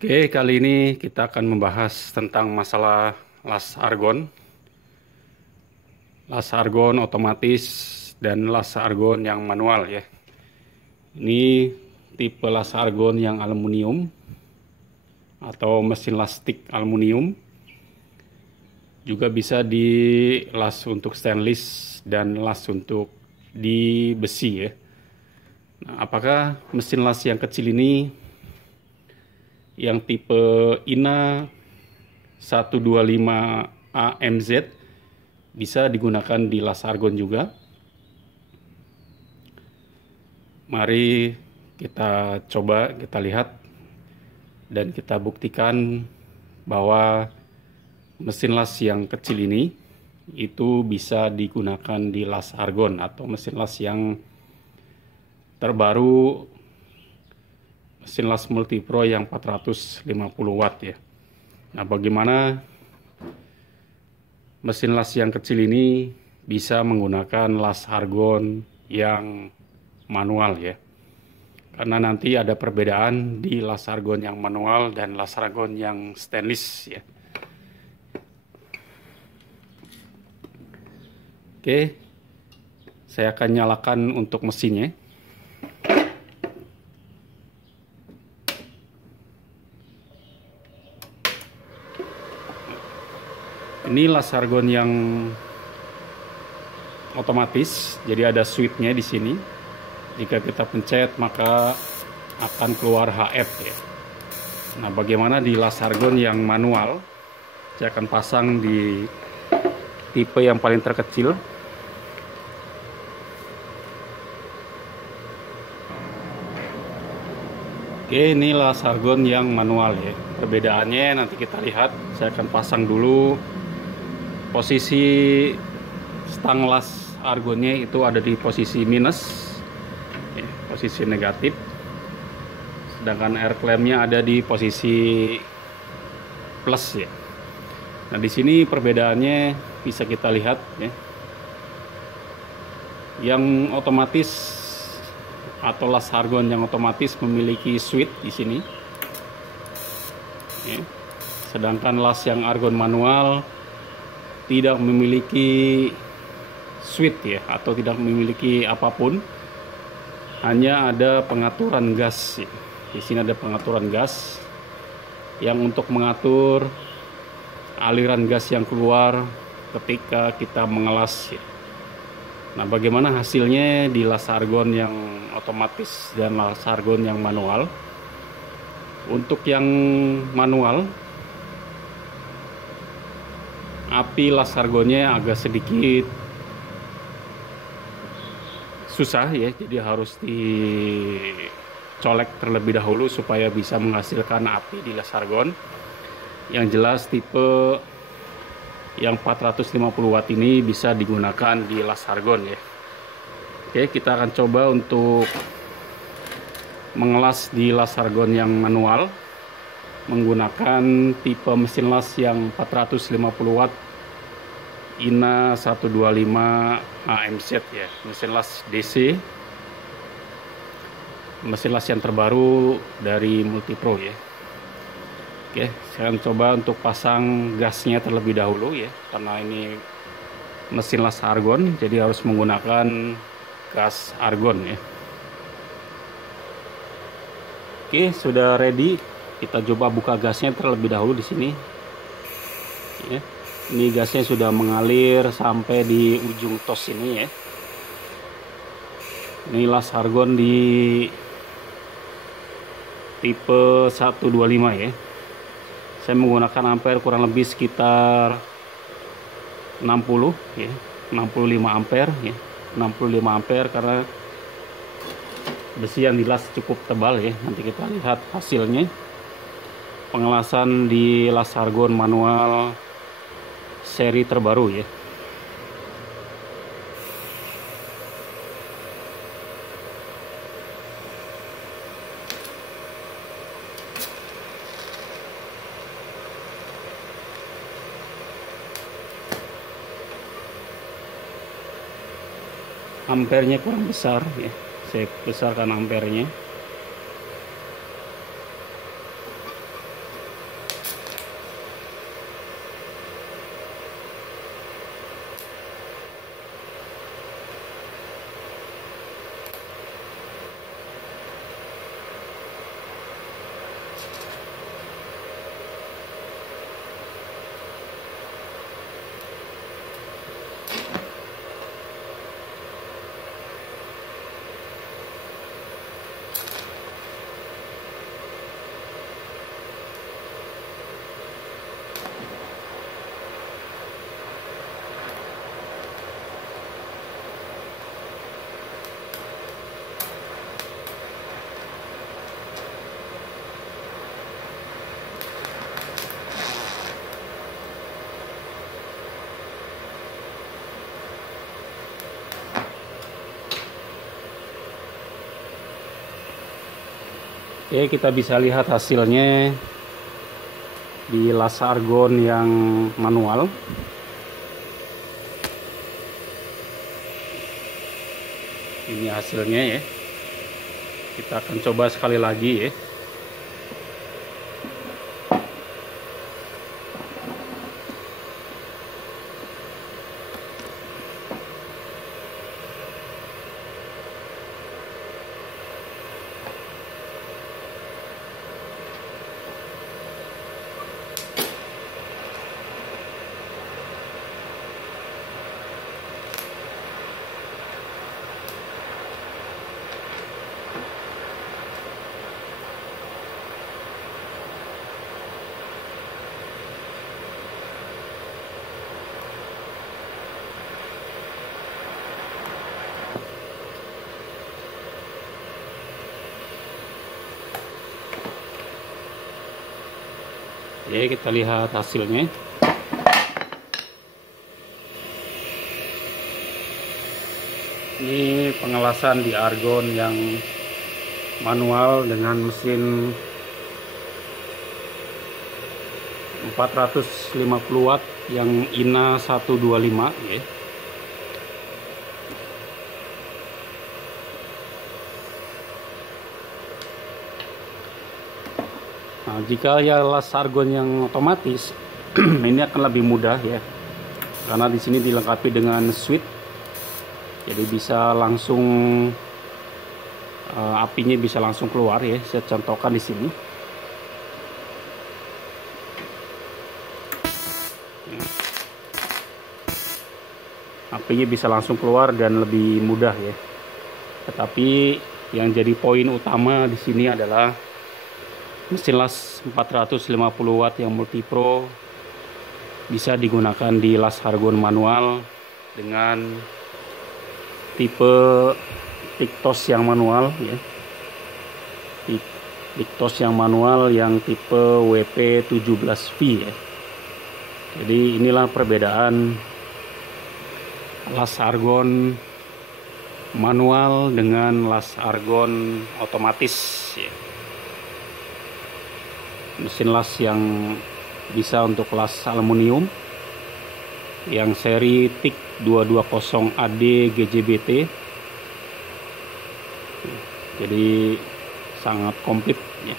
Oke, kali ini kita akan membahas tentang masalah las argon. Las argon otomatis dan las argon yang manual ya. Ini tipe las argon yang aluminium atau mesin las stick aluminium. Juga bisa di las untuk stainless dan las untuk di besi ya. Nah, apakah mesin las yang kecil ini yang tipe INA 125 AMZ bisa digunakan di las argon juga? Mari kita coba, kita lihat dan kita buktikan bahwa mesin las yang kecil ini itu bisa digunakan di las argon atau mesin las yang terbaru, mesin las multipro yang 450 watt ya. Nah, bagaimana mesin las yang kecil ini bisa menggunakan las argon yang manual ya. Karena nanti ada perbedaan di las argon yang manual dan las argon yang stainless ya. Oke, saya akan nyalakan untuk mesinnya. Ini las argon yang otomatis, jadi ada switchnya di sini. Jika kita pencet maka akan keluar HF ya. Nah, bagaimana di las argon yang manual? Saya akan pasang di tipe yang paling terkecil. Oke, ini las argon yang manual ya. Perbedaannya nanti kita lihat. Saya akan pasang dulu. Posisi stang las argonnya itu ada di posisi minus, ya, posisi negatif. Sedangkan air clampnya ada di posisi plus ya. Nah, di sini perbedaannya bisa kita lihat ya. Yang otomatis atau las argon yang otomatis memiliki switch di sini. Ya. Sedangkan las yang argon manual tidak memiliki switch ya, atau tidak memiliki apapun. Hanya ada pengaturan gas ya. Di sini ada pengaturan gas yang untuk mengatur aliran gas yang keluar ketika kita mengelas ya. Nah, bagaimana hasilnya di las argon yang otomatis dan las argon yang manual? Untuk yang manual, api las argonnya agak sedikit susah ya, jadi harus dicolek terlebih dahulu supaya bisa menghasilkan api di las argon. Yang jelas tipe yang 450 watt ini bisa digunakan di las argon ya. Oke, kita akan coba untuk mengelas di las argon yang manual menggunakan tipe mesin las yang 450 watt INA 125 AMZ ya, mesin las DC, mesin las yang terbaru dari Multipro ya. Oke, saya akan coba untuk pasang gasnya terlebih dahulu ya, karena ini mesin las argon, jadi harus menggunakan gas argon ya. Oke, sudah ready. Kita coba buka gasnya terlebih dahulu di sini. Ya, ini gasnya sudah mengalir sampai di ujung tos ini ya. Ini las argon di tipe 125 ya. Saya menggunakan ampere kurang lebih sekitar 60 ya, 65 ampere ya. 65 ampere karena besi yang dilas cukup tebal ya. Nanti kita lihat hasilnya. Pengelasan di las argon manual seri terbaru ya. Ampernya kurang besar ya, saya besarkan ampernya. Oke, kita bisa lihat hasilnya di las argon yang manual. Ini hasilnya ya. Kita akan coba sekali lagi ya. Oke, kita lihat hasilnya. Ini pengelasan di argon yang manual dengan mesin 450 watt yang INA 125 ya. Nah, jika ya las argon yang otomatis ini akan lebih mudah ya, karena di sini dilengkapi dengan switch, jadi bisa langsung apinya bisa langsung keluar ya. Saya contohkan di sini. Apinya bisa langsung keluar dan lebih mudah ya. Tetapi yang jadi poin utama di sini adalah mesin las 450 watt yang multipro bisa digunakan di las argon manual dengan tipe Pictos yang manual ya. Pictos yang manual yang tipe WP17V ya. Jadi inilah perbedaan las argon manual dengan las argon otomatis ya. Mesin las yang bisa untuk las aluminium yang seri TIC 220 AD GJBT, jadi sangat komplit ya.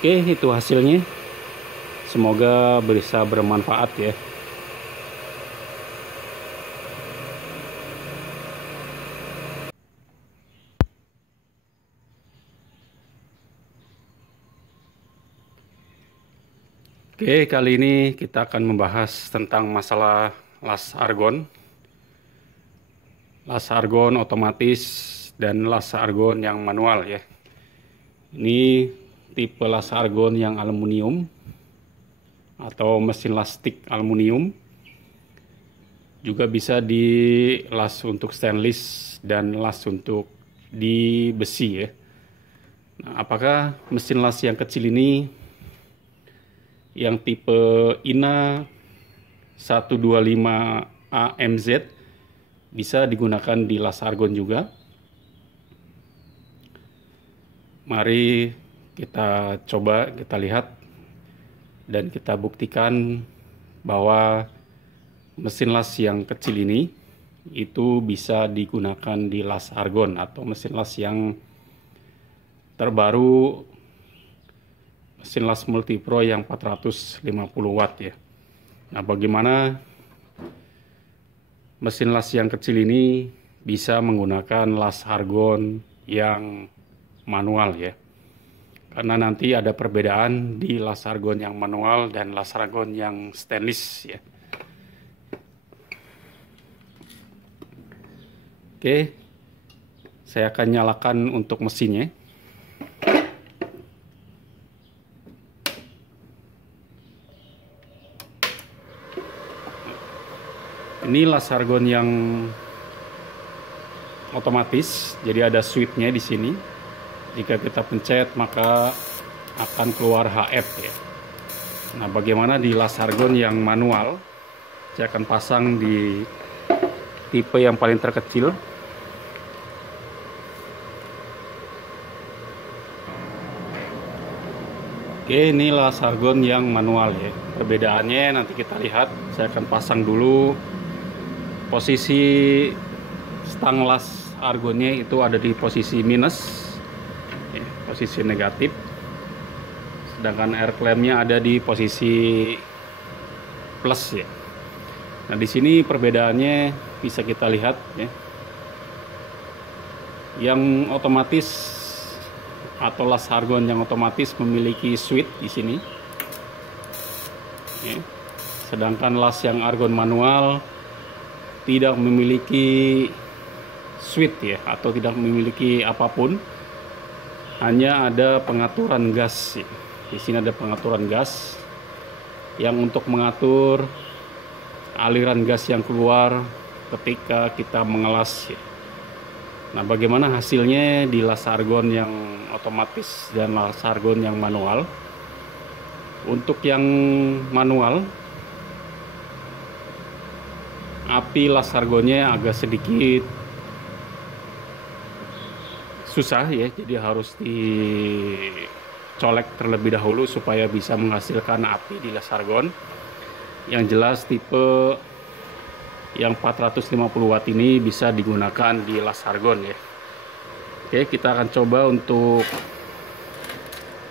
Oke, itu hasilnya, semoga bisa bermanfaat ya. Oke, kali ini kita akan membahas tentang masalah las argon otomatis dan las argon yang manual ya. Ini tipe las argon yang aluminium atau mesin las stick aluminium, juga bisa di las untuk stainless dan las untuk di besi ya. Nah, apakah mesin las yang kecil ini yang tipe INA 125 AMZ bisa digunakan di las argon juga? Mari kita coba, kita lihat dan kita buktikan bahwa mesin las yang kecil ini itu bisa digunakan di las argon atau mesin las yang terbaru, mesin las multipro yang 450 watt ya. Nah, bagaimana mesin las yang kecil ini bisa menggunakan las argon yang manual ya. Karena nanti ada perbedaan di las argon yang manual dan las argon yang stainless ya. Oke, saya akan nyalakan untuk mesinnya. Ini las argon yang otomatis, jadi ada switch-nya di sini. Jika kita pencet maka akan keluar HF ya. Nah, bagaimana di las argon yang manual? Saya akan pasang di tipe yang paling terkecil. Oke, ini las argon yang manual ya. Perbedaannya nanti kita lihat. Saya akan pasang dulu. Posisi stang las argonnya itu ada di posisi minus, ya, posisi negatif. Sedangkan air clampnya ada di posisi plus ya. Nah, di sini perbedaannya bisa kita lihat ya. Yang otomatis atau las argon yang otomatis memiliki switch di sini. Ya. Sedangkan las yang argon manual tidak memiliki switch ya, atau tidak memiliki apapun. Hanya ada pengaturan gas. Ya. Di sini ada pengaturan gas yang untuk mengatur aliran gas yang keluar ketika kita mengelas ya. Nah, bagaimana hasilnya di las argon yang otomatis dan las argon yang manual? Untuk yang manual, api las argonnya agak sedikit susah ya, jadi harus dicolek terlebih dahulu supaya bisa menghasilkan api di las argon. Yang jelas tipe yang 450 watt ini bisa digunakan di las argon ya. Oke, kita akan coba untuk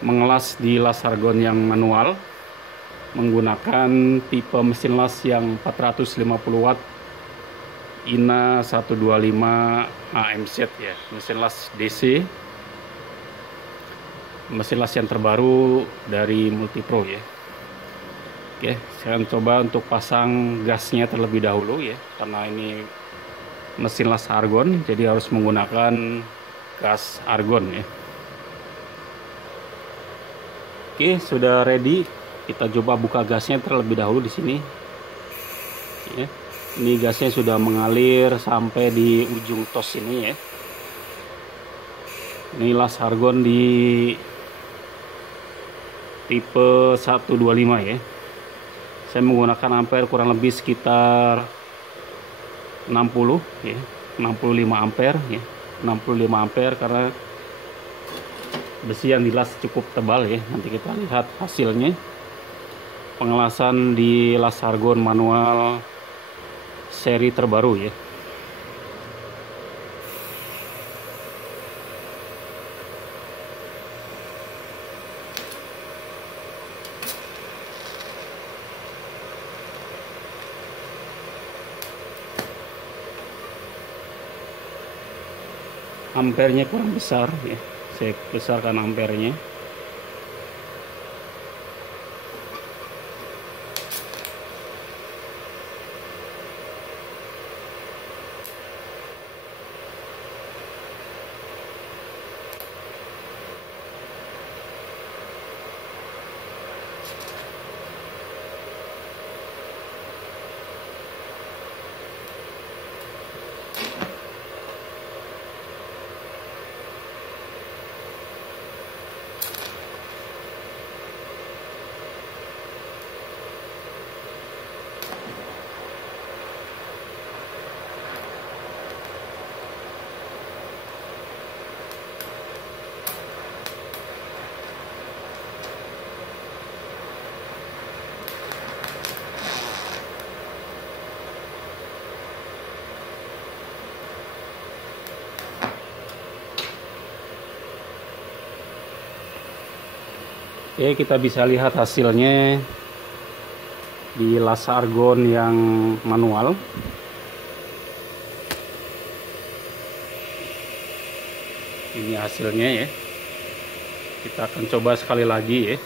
mengelas di las argon yang manual menggunakan tipe mesin las yang 450 watt INA 125 AMZ ya, mesin las DC, mesin las yang terbaru dari Multipro ya. Oke, saya akan coba untuk pasang gasnya terlebih dahulu ya, karena ini mesin las argon, jadi harus menggunakan gas argon ya. Oke, sudah ready. Kita coba buka gasnya terlebih dahulu di sini. Ya, ini gasnya sudah mengalir sampai di ujung tos ini ya. Ini las argon di tipe 125 ya. Saya menggunakan ampere kurang lebih sekitar 60 ya, 65 ampere ya, 65 ampere karena besi yang dilas cukup tebal ya. Nanti kita lihat hasilnya. Pengelasan di las argon manual seri terbaru ya. Ampernya kurang besar ya, saya besarkan ampernya. Oke, kita bisa lihat hasilnya di las argon yang manual. Ini hasilnya ya. Kita akan coba sekali lagi ya.